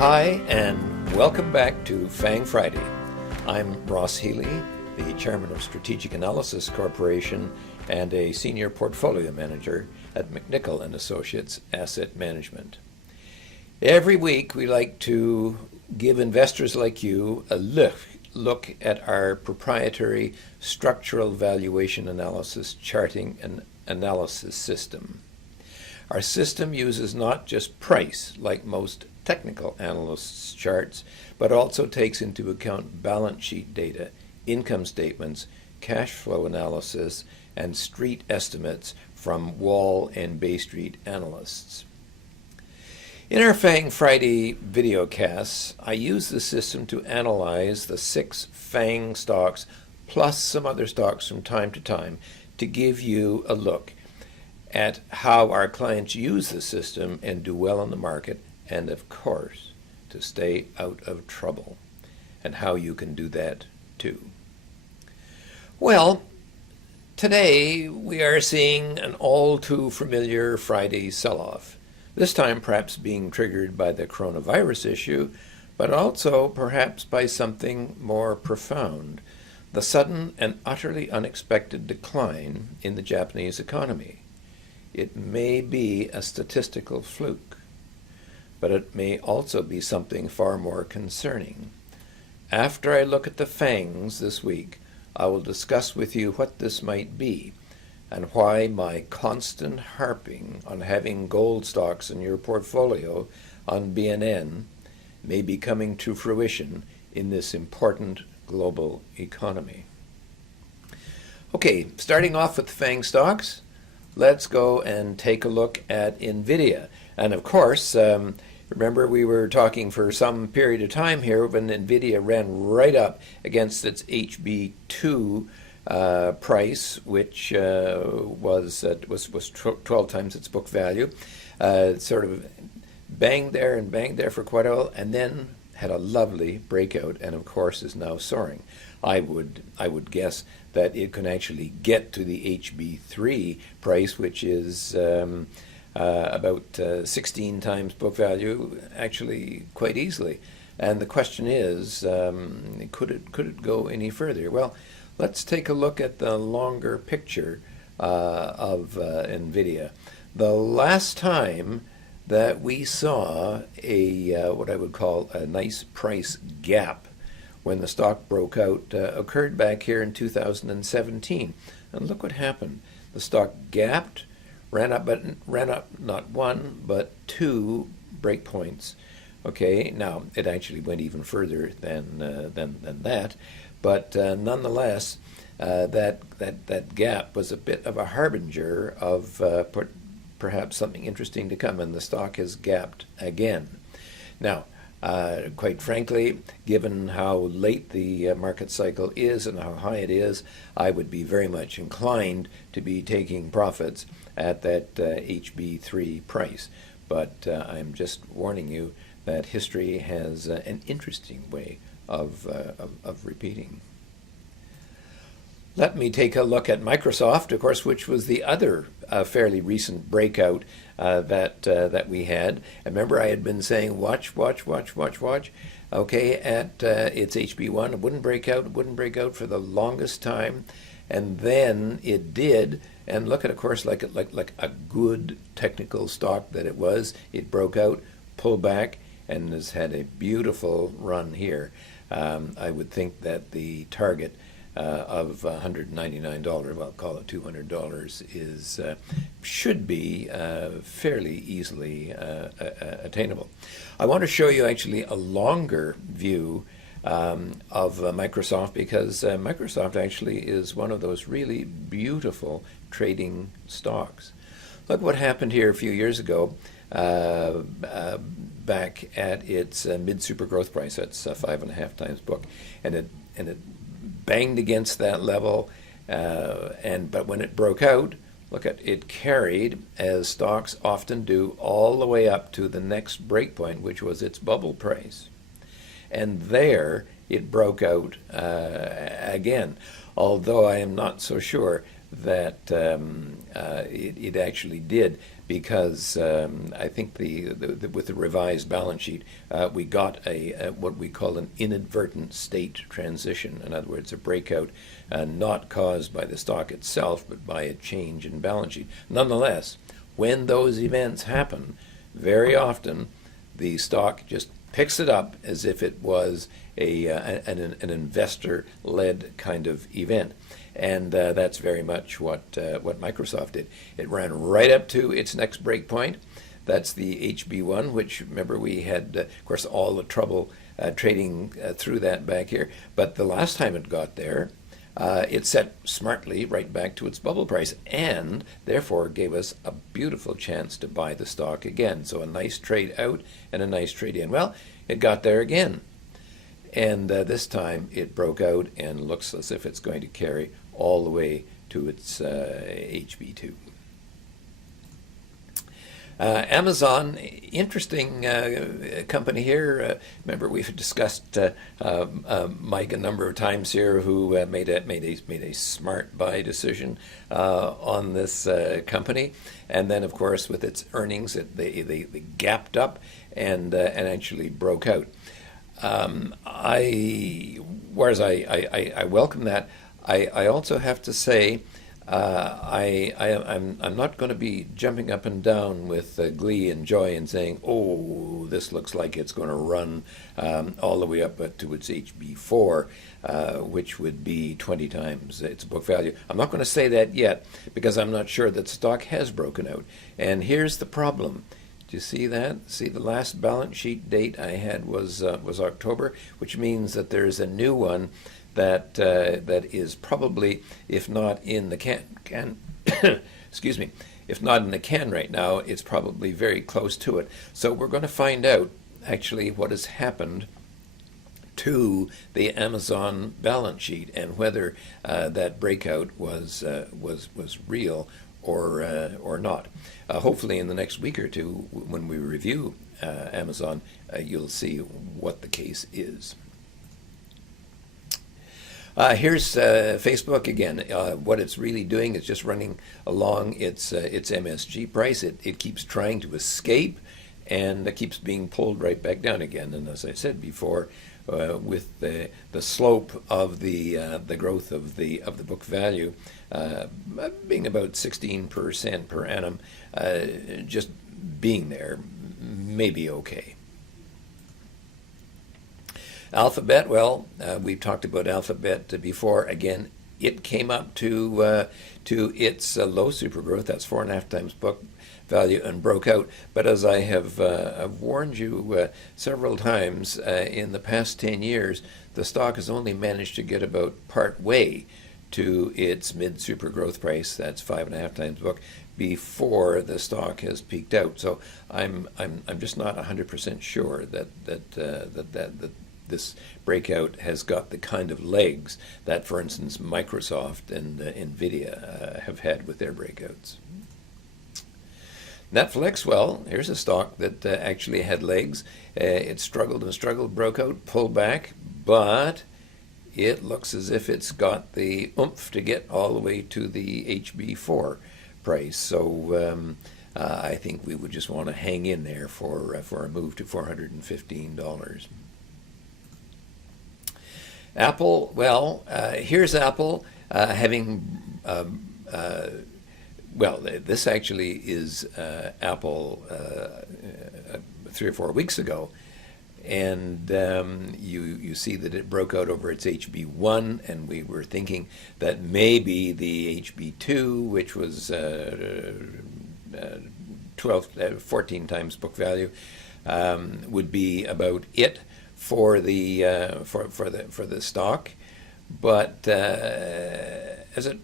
Hi, and welcome back to FANG Friday. I'm Ross Healy, the Chairman of Strategic Analysis Corporation and a Senior Portfolio Manager at McNichol & Associates Asset Management. Every week we like to give investors like you a look at our proprietary structural valuation analysis charting and analysis system. Our system uses not just price, like most technical analysts' charts, but also takes into account balance sheet data, income statements, cash flow analysis, and street estimates from Wall and Bay Street analysts. In our FANG Friday videocasts, I use the system to analyze the 6 FANG stocks plus some other stocks from time to time to give you a look at how our clients use the system and do well in the market, and of course, to stay out of trouble, and how you can do that too. Well, today we are seeing an all too familiar Friday sell-off, this time perhaps being triggered by the coronavirus issue, but also perhaps by something more profound, the sudden and utterly unexpected decline in the Japanese economy. It may be a statistical fluke, but it may also be something far more concerning. After I look at the FANGs this week, I will discuss with you what this might be and why my constant harping on having gold stocks in your portfolio on BNN may be coming to fruition in this important global economy. Okay, starting off with FANG stocks, let's go and take a look at NVIDIA. And of course, remember we were talking for some period of time here when NVIDIA ran right up against its HB2 price, which was 12 times its book value. Sort of banged there for quite a while, and then had a lovely breakout, and of course is now soaring. I would guess that it can actually get to the HB3 price, which is about 16 times book value, actually quite easily. And the question is, could it go any further? Well, let's take a look at the longer picture of NVIDIA. The last time that we saw a what I would call a nice price gap when the stock broke out occurred back here in 2017. And look what happened. The stock gapped, ran up not one, but 2 breakpoints. Okay, now it actually went even further than that, but nonetheless, that gap was a bit of a harbinger of perhaps something interesting to come, and the stock has gapped again. Now, quite frankly, given how late the market cycle is and how high it is, I would be very much inclined to be taking profits at that HB3 price. But I'm just warning you that history has an interesting way of repeating. Let me take a look at Microsoft, of course, which was the other fairly recent breakout that we had. Remember, I had been saying watch. Okay, at its HB1, it wouldn't break out for the longest time, and then it did. And look at, of course, like a good technical stock that it was. It broke out, pulled back, and has had a beautiful run here. I would think that the target of $199, well, I'll call it $200, is should be fairly easily attainable. I want to show you actually a longer view of Microsoft, because Microsoft actually is one of those really beautiful trading stocks. Look what happened here a few years ago. Back at its mid-super growth price, that's 5.5 times book, and it banged against that level, but when it broke out, look at it carried, as stocks often do, all the way up to the next breakpoint, which was its bubble price, and there it broke out again. Although I am not so sure that It actually did, because I think with the revised balance sheet, we got a what we call an inadvertent state transition. In other words, a breakout not caused by the stock itself, but by a change in balance sheet. Nonetheless, when those events happen, very often the stock just picks it up as if it was an investor-led kind of event. And that's very much what Microsoft did. It ran right up to its next break point. That's the HB1, which, remember, we had, of course, all the trouble trading through that back here. But the last time it got there, it set smartly right back to its bubble price, and therefore gave us a beautiful chance to buy the stock again. So a nice trade out and a nice trade in. Well, it got there again. And this time it broke out and looks as if it's going to carry all the way to its HB2. Amazon, interesting company here. Remember, we've discussed Mike a number of times here, who made a smart buy decision on this company, and then of course with its earnings, they gapped up and actually broke out. Whereas I welcome that, I also have to say, I'm not going to be jumping up and down with glee and joy and saying, oh, this looks like it's going to run all the way up to its HB4, which would be 20 times its book value. I'm not going to say that yet, because I'm not sure that stock has broken out. And here's the problem. Do you see that? See, the last balance sheet date I had was October, which means that there's a new one that is probably, if not in the can excuse me, if not in the can right now, it's probably very close to it. So we're going to find out actually what has happened to the Amazon balance sheet, and whether that breakout was real or not. Hopefully in the next week or two, when we review Amazon, you'll see what the case is. Here's Facebook again. What it's really doing is just running along its MSG price. It keeps trying to escape, and it keeps being pulled right back down again. And as I said before, with the slope of the growth of the book value being about 16% per annum, just being there may be okay. Alphabet, well, we've talked about Alphabet before. Again, it came up to its low super growth. That's 4.5 times book value, and broke out. But as I have warned you several times, in the past 10 years, the stock has only managed to get about part way to its mid super growth price. That's 5.5 times book, before the stock has peaked out. So I'm just not 100% sure that this breakout has got the kind of legs that, for instance, Microsoft and Nvidia have had with their breakouts. Netflix, well, here's a stock that actually had legs. It struggled and struggled, broke out, pulled back, but it looks as if it's got the oomph to get all the way to the HB4 price. So I think we would just want to hang in there for a move to $415. Apple, well, here's Apple having, well, this actually is Apple 3 or 4 weeks ago, and you see that it broke out over its HB1, and we were thinking that maybe the HB2, which was 14 times book value, would be about it for the stock. But as it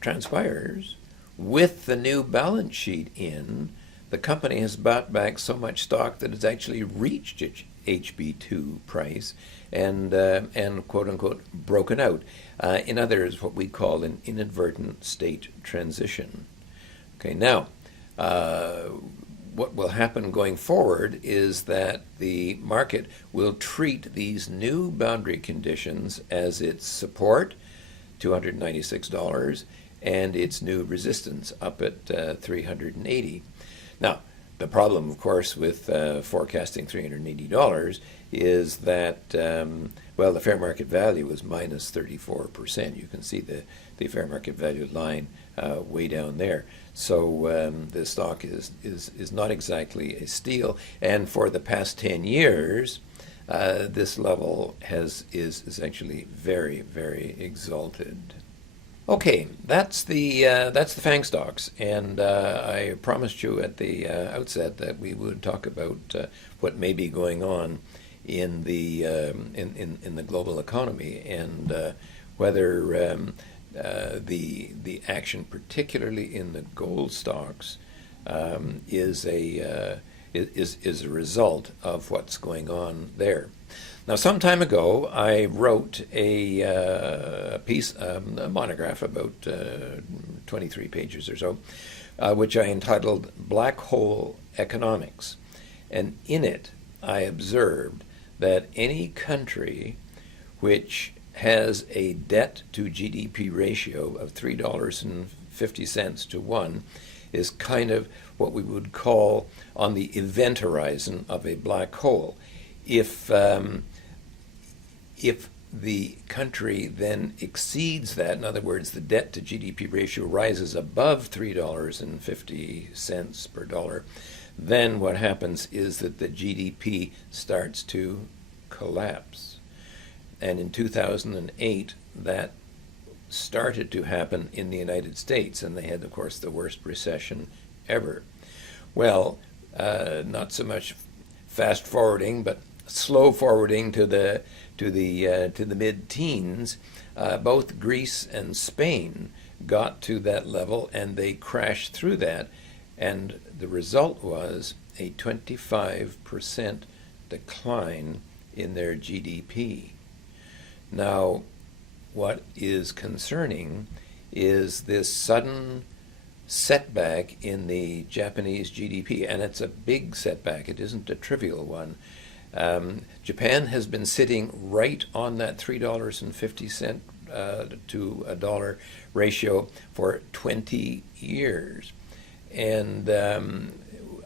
transpires, with the new balance sheet in, the company has bought back so much stock that it's actually reached its HB2 price and quote unquote broken out. In other words, what we call an inadvertent state transition. Okay, now what will happen going forward is that the market will treat these new boundary conditions as its support, $296, and its new resistance up at 380. Now, the problem, of course, with forecasting $380 is that, well, the fair market value is minus 34%. You can see the fair market value line way down there. So the stock is not exactly a steal. And for the past 10 years, this level is actually very, very exalted. Okay, that's the FANG stocks, and I promised you at the outset that we would talk about what may be going on in the in the global economy, and whether the action, particularly in the gold stocks, is a result of what's going on there. Now, some time ago, I wrote a piece, a monograph, about 23 pages or so, which I entitled Black Hole Economics. And in it, I observed that any country which has a debt to GDP ratio of $3.50 to 1 is kind of what we would call on the event horizon of a black hole. If the country then exceeds that, in other words, the debt to GDP ratio rises above $3.50 per dollar, then what happens is that the GDP starts to collapse. And in 2008, that started to happen in the United States, and they had, of course, the worst recession ever. Well, not so much fast forwarding, but slow forwarding to the mid-teens. Both Greece and Spain got to that level, and they crashed through that, and the result was a 25% decline in their GDP. Now, what is concerning is this sudden setback in the Japanese GDP, and it's a big setback. It isn't a trivial one. Japan has been sitting right on that $3.50 to a dollar ratio for 20 years. And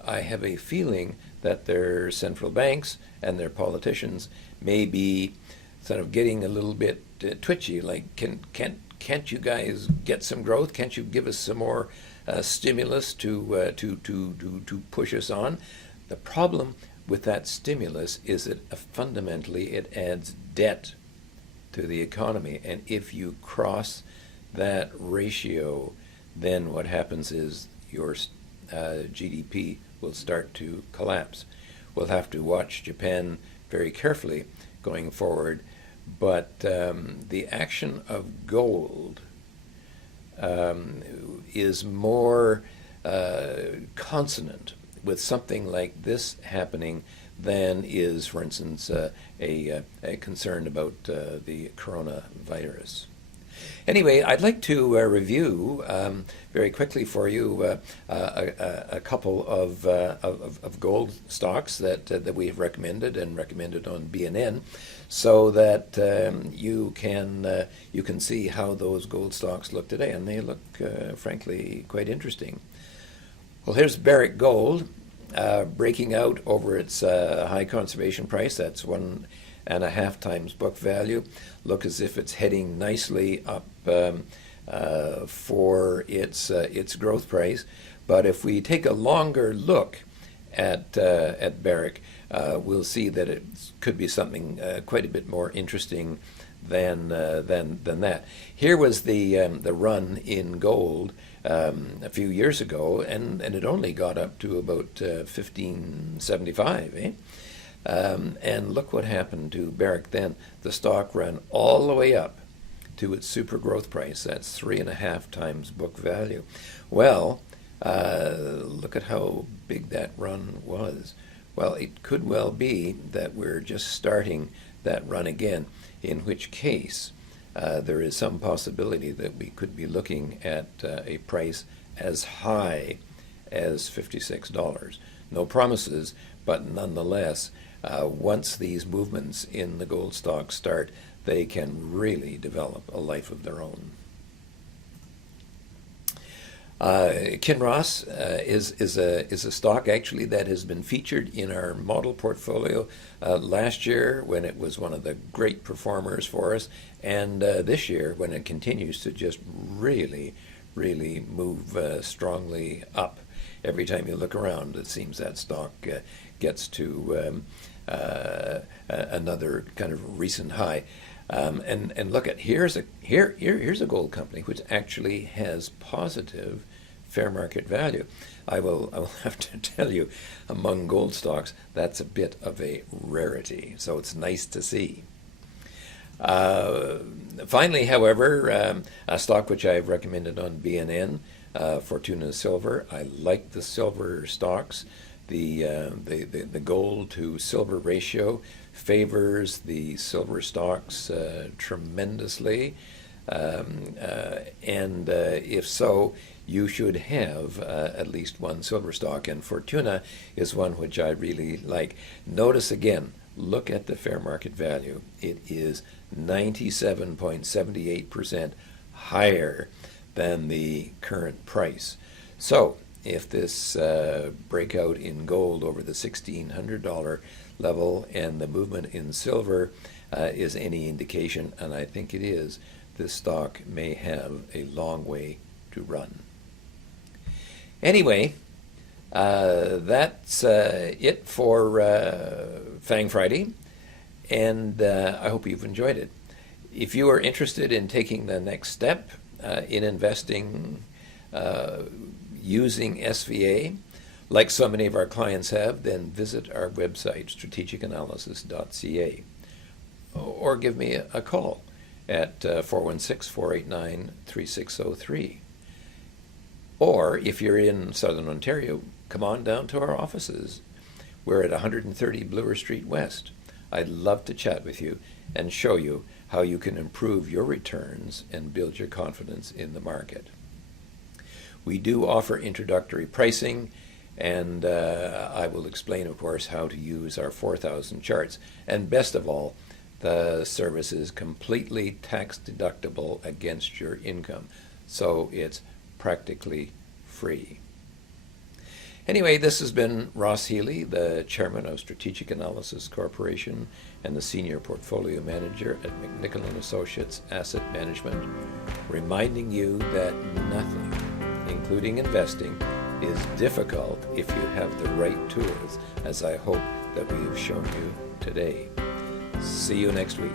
I have a feeling that their central banks and their politicians may be sort of getting a little bit twitchy, like, can't you guys get some growth? Can't you give us some more stimulus to push us on? The problem with that stimulus is that fundamentally it adds debt to the economy, and if you cross that ratio, then what happens is your GDP will start to collapse. We'll have to watch Japan very carefully going forward, but the action of gold is more consonant with something like this happening than is, for instance, a concern about the coronavirus. Anyway, I'd like to review very quickly for you a couple of gold stocks that we have recommended on BNN, so that you can see how those gold stocks look today, and they look frankly quite interesting. Well, here's Barrick Gold breaking out over its high conservation price. That's 1.5 times book value. Look as if it's heading nicely up for its growth price. But if we take a longer look at Barrick, we'll see that it could be something quite a bit more interesting than that. Here was the run in gold a few years ago, and it only got up to about 1575, eh? And look what happened to Barrick then. The stock ran all the way up to its super growth price. That's 3.5 times book value. Well, look at how big that run was. Well, it could well be that we're just starting that run again, in which case there is some possibility that we could be looking at a price as high as $56. No promises, but nonetheless, once these movements in the gold stocks start, they can really develop a life of their own. Kinross is a stock actually that has been featured in our model portfolio last year when it was one of the great performers for us, and this year when it continues to just really move strongly up. Every time you look around, it seems that stock gets to another kind of recent high. And look at here's a gold company which actually has positive fair market value. I will have to tell you, among gold stocks, that's a bit of a rarity. So it's nice to see. Finally, however, a stock which I've recommended on BNN, Fortuna Silver. I like the silver stocks. The gold to silver ratio favors the silver stocks tremendously, and if so, you should have at least one silver stock, and Fortuna is one which I really like. Notice again, look at the fair market value. It is 97.78% higher than the current price. So if this breakout in gold over the $1,600 level and the movement in silver is any indication, and I think it is, this stock may have a long way to run. Anyway, that's it for FANG Friday, and I hope you've enjoyed it. If you are interested in taking the next step in investing using SVA, like so many of our clients have, then visit our website, strategicanalysis.ca, or give me a call at 416-489-3603. Or if you're in Southern Ontario, come on down to our offices. We're at 130 Bloor Street West. I'd love to chat with you and show you how you can improve your returns and build your confidence in the market. We do offer introductory pricing, and I will explain, of course, how to use our 4,000 charts. And best of all, the service is completely tax deductible against your income, so it's practically free. Anyway, this has been Ross Healy, the chairman of Strategic Analysis Corporation and the senior portfolio manager at McNichol & Associates Asset Management, reminding you that nothing, including investing, is difficult if you have the right tools, as I hope that we have shown you today. See you next week.